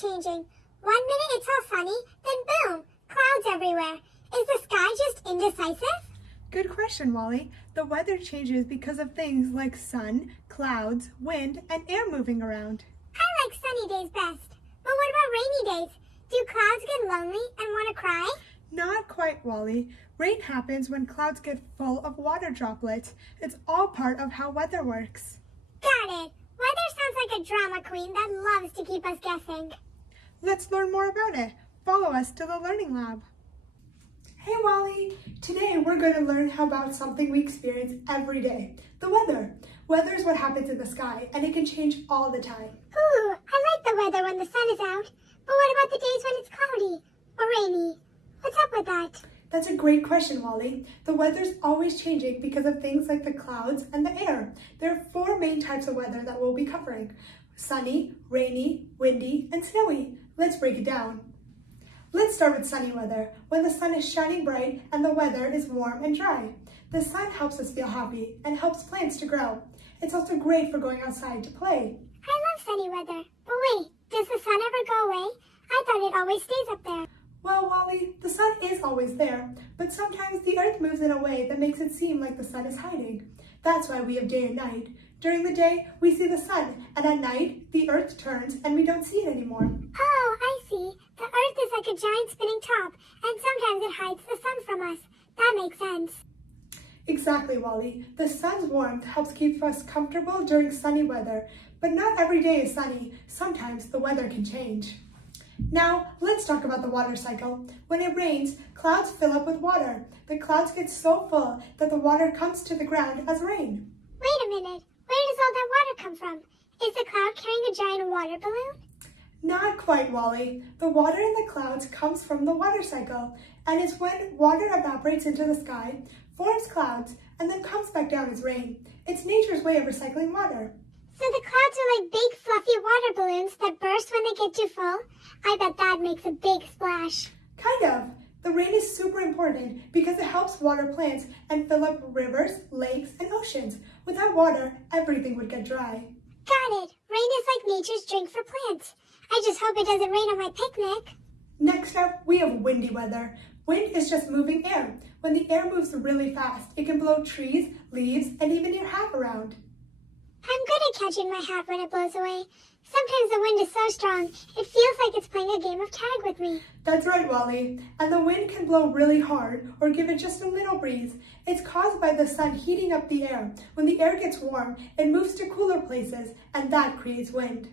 changing. 1 minute it's all sunny, then boom, clouds everywhere. Is the sky just indecisive? Good question, Wally. The weather changes because of things like sun, clouds, wind, and air moving around. I like sunny days best. But what about rainy days? Do clouds get lonely and want to cry? Not quite, Wally. Rain happens when clouds get full of water droplets. It's all part of how weather works. Got it. Weather sounds like a drama queen that loves to keep us guessing. Let's learn more about it. Follow us to the Learning Lab. Hey, Wally. Today we're going to learn about something we experience every day, the weather. Weather is what happens in the sky, and it can change all the time. Ooh, I like the weather when the sun is out. But what about the days when it's cloudy or rainy? What's up with that? That's a great question, Wally. The weather's always changing because of things like the clouds and the air. There are 4 main types of weather that we'll be covering: sunny, rainy, windy, and snowy. Let's break it down. Let's start with sunny weather, when the sun is shining bright and the weather is warm and dry. The sun helps us feel happy and helps plants to grow. It's also great for going outside to play. I love sunny weather. But wait, does the sun ever go away? I thought it always stays up there. Well, Wally, the sun is always there, but sometimes the earth moves in a way that makes it seem like the sun is hiding. That's why we have day and night. During the day, we see the sun, and at night, the earth turns and we don't see it anymore. Oh, I see. The earth is like a giant spinning top, and sometimes it hides the sun from us. That makes sense. Exactly, Wally. The sun's warmth helps keep us comfortable during sunny weather, but not every day is sunny. Sometimes the weather can change. Now, let's talk about the water cycle. When it rains, clouds fill up with water. The clouds get so full that the water comes to the ground as rain. Wait a minute. Where does all that water come from? Is the cloud carrying a giant water balloon? Not quite, Wally. The water in the clouds comes from the water cycle, and it's when water evaporates into the sky, forms clouds, and then comes back down as rain. It's nature's way of recycling water. So the clouds are like big fluffy water balloons that burst when they get too full? I bet that makes a big splash. Kind of. The rain is super important because it helps water plants and fill up rivers, lakes, and oceans. Without water, everything would get dry. Got it. Rain is like nature's drink for plants. I just hope it doesn't rain on my picnic. Next up, we have windy weather. Wind is just moving air. When the air moves really fast, it can blow trees, leaves, and even your hat around. I'm good at catching my hat when it blows away. Sometimes the wind is so strong, it feels like it's playing a game of tag with me. That's right, Wally. And the wind can blow really hard or give it just a little breeze. It's caused by the sun heating up the air. When the air gets warm, it moves to cooler places, and that creates wind.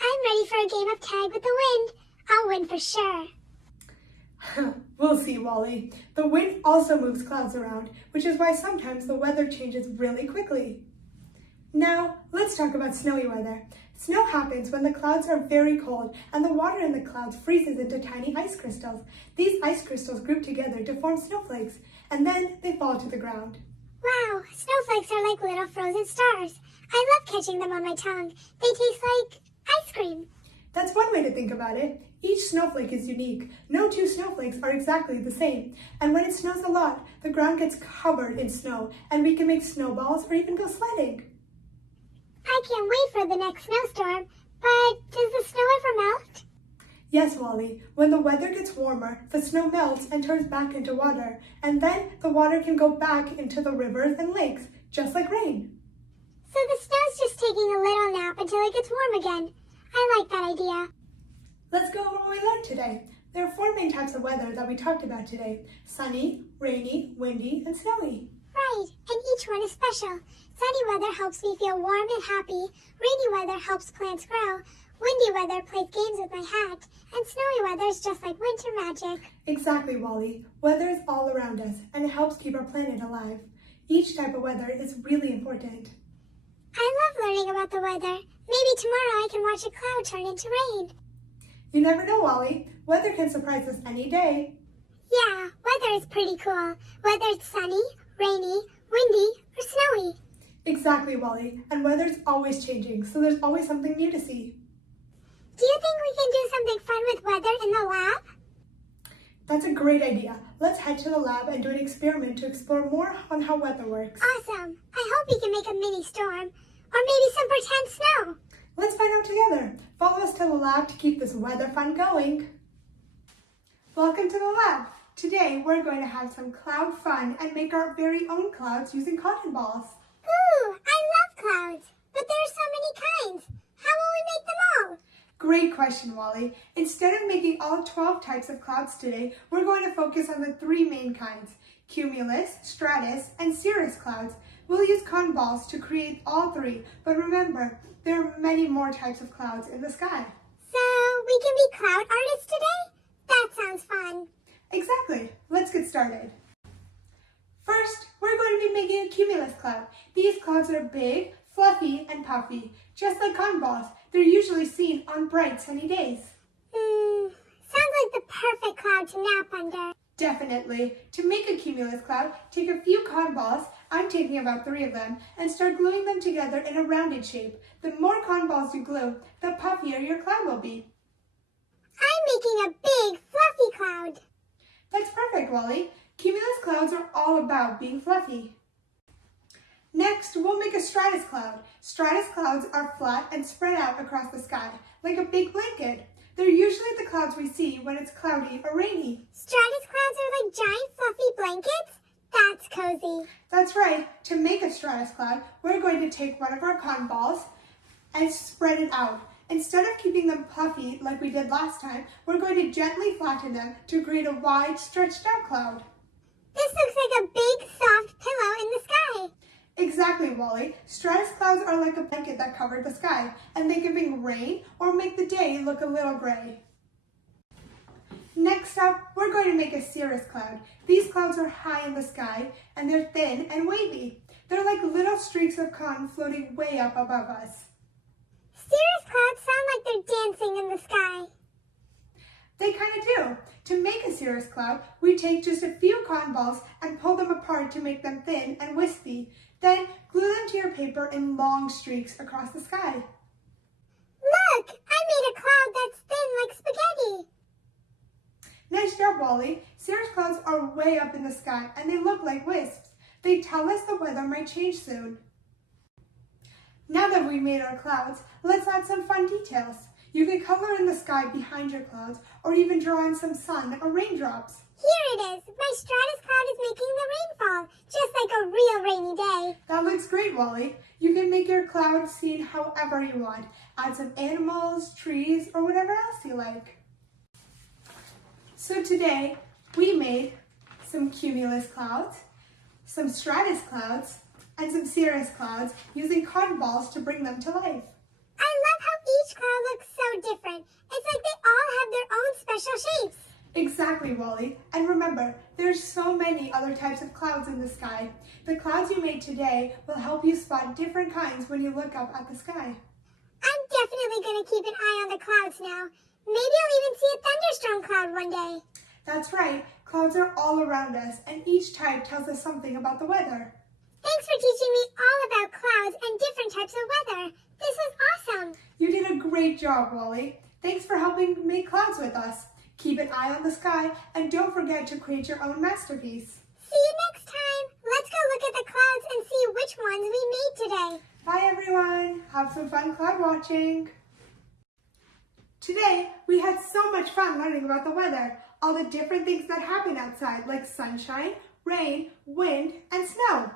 I'm ready for a game of tag with the wind. I'll win for sure. We'll see, Wally. The wind also moves clouds around, which is why sometimes the weather changes really quickly. Now, let's talk about snowy weather. Snow happens when the clouds are very cold and the water in the clouds freezes into tiny ice crystals. These ice crystals group together to form snowflakes, and then they fall to the ground. Wow, snowflakes are like little frozen stars. I love catching them on my tongue. They taste like ice cream. That's one way to think about it. Each snowflake is unique. No 2 snowflakes are exactly the same. And when it snows a lot, the ground gets covered in snow, and we can make snowballs or even go sledding. I can't wait for the next snowstorm, but does the snow ever melt? Yes, Wally. When the weather gets warmer, the snow melts and turns back into water, and then the water can go back into the rivers and lakes, just like rain. So the snow's just taking a little nap until it gets warm again. I like that idea. Let's go over what we learned today. There are 4 main types of weather that we talked about today: sunny, rainy, windy, and snowy. Right, and each one is special. Sunny weather helps me feel warm and happy. Rainy weather helps plants grow. Windy weather plays games with my hat. And snowy weather is just like winter magic. Exactly, Wally. Weather is all around us, and it helps keep our planet alive. Each type of weather is really important. I love learning about the weather. Maybe tomorrow I can watch a cloud turn into rain. You never know, Wally. Weather can surprise us any day. Yeah, weather is pretty cool. Whether it's sunny, rainy, windy, or snowy. Exactly, Wally. And weather's always changing, so there's always something new to see. Do you think we can do something fun with weather in the lab? That's a great idea. Let's head to the lab and do an experiment to explore more on how weather works. Awesome. I hope we can make a mini storm. Or maybe some pretend snow. Let's find out together. Follow us to the lab to keep this weather fun going. Welcome to the lab. Today we're going to have some cloud fun and make our very own clouds using cotton balls. Ooh, I love clouds, but there are so many kinds. How will we make them all? Great question, Wally. Instead of making all 12 types of clouds today, we're going to focus on the 3 main kinds: cumulus, stratus, and cirrus clouds. We'll use cotton balls to create all 3, but remember, there are many more types of clouds in the sky. So we can be cloud artists today? That sounds fun. Exactly. Let's get started. First, we're going to be making a cumulus cloud. These clouds are big, fluffy, and puffy. Just like cotton balls, they're usually seen on bright, sunny days. Sounds like the perfect cloud to nap under. Definitely. To make a cumulus cloud, take a few cotton balls, I'm taking about 3 of them, and start gluing them together in a rounded shape. The more cotton balls you glue, the puffier your cloud will be. I'm making a big, fluffy cloud. That's perfect, Wally. Cumulus clouds are all about being fluffy. Next, we'll make a stratus cloud. Stratus clouds are flat and spread out across the sky, like a big blanket. They're usually the clouds we see when it's cloudy or rainy. Stratus clouds are like giant, fluffy blankets? That's cozy. That's right. To make a stratus cloud, we're going to take one of our cotton balls and spread it out. Instead of keeping them puffy like we did last time, we're going to gently flatten them to create a wide, stretched out cloud. This looks like a big, soft pillow in the sky. Exactly, Wally. Stratus clouds are like a blanket that covered the sky, and they can bring rain or make the day look a little gray. Next up, we're going to make a cirrus cloud. These clouds are high in the sky, and they're thin and wavy. They're like little streaks of cotton floating way up above us. Cirrus clouds sound like they're dancing in the sky. They kind of do. To make a cirrus cloud, we take just a few cotton balls and pull them apart to make them thin and wispy. Then glue them to your paper in long streaks across the sky. Look! I made a cloud that's thin like spaghetti. Nice job, Wally. Cirrus clouds are way up in the sky and they look like wisps. They tell us the weather might change soon. Now that we've made our clouds, let's add some fun details. You can color in the sky behind your clouds or even draw in some sun or raindrops. Here it is. My stratus cloud is making the rainfall, just like a real rainy day. That looks great, Wally. You can make your cloud scene however you want. Add some animals, trees, or whatever else you like. So today, we made some cumulus clouds, some stratus clouds, and some cirrus clouds using cotton balls to bring them to life. I love how each cloud looks so different. It's like they all have their own special shapes. Exactly, Wally. And remember, there's so many other types of clouds in the sky. The clouds you made today will help you spot different kinds when you look up at the sky. I'm definitely going to keep an eye on the clouds now. Maybe I'll even see a thunderstorm cloud one day. That's right. Clouds are all around us, and each type tells us something about the weather. Thanks for teaching me all about clouds and different types of weather. This was awesome. You did a great job, Wally. Thanks for helping make clouds with us. Keep an eye on the sky, and don't forget to create your own masterpiece. See you next time. Let's go look at the clouds and see which ones we made today. Bye, everyone. Have some fun cloud watching. Today, we had so much fun learning about the weather, all the different things that happen outside, like sunshine, rain, wind, and snow.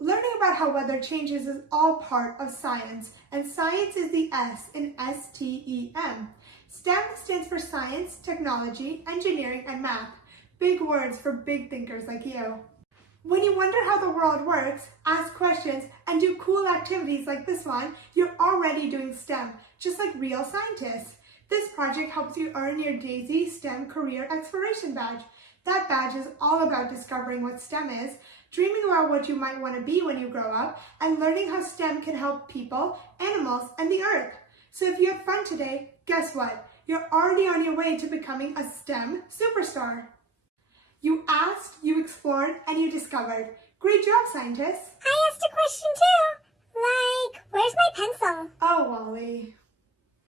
Learning about how weather changes is all part of science, and science is the S in STEM. STEM stands for science, technology, engineering, and math. Big words for big thinkers like you. When you wonder how the world works, ask questions, and do cool activities like this one, you're already doing STEM, just like real scientists. This project helps you earn your DAISY STEM Career Exploration Badge. That badge is all about discovering what STEM is, dreaming about what you might want to be when you grow up, and learning how STEM can help people, animals, and the earth. So if you had fun today, guess what? You're already on your way to becoming a STEM superstar. You asked, you explored, and you discovered. Great job, scientists. I asked a question too. Like, where's my pencil? Oh, Wally.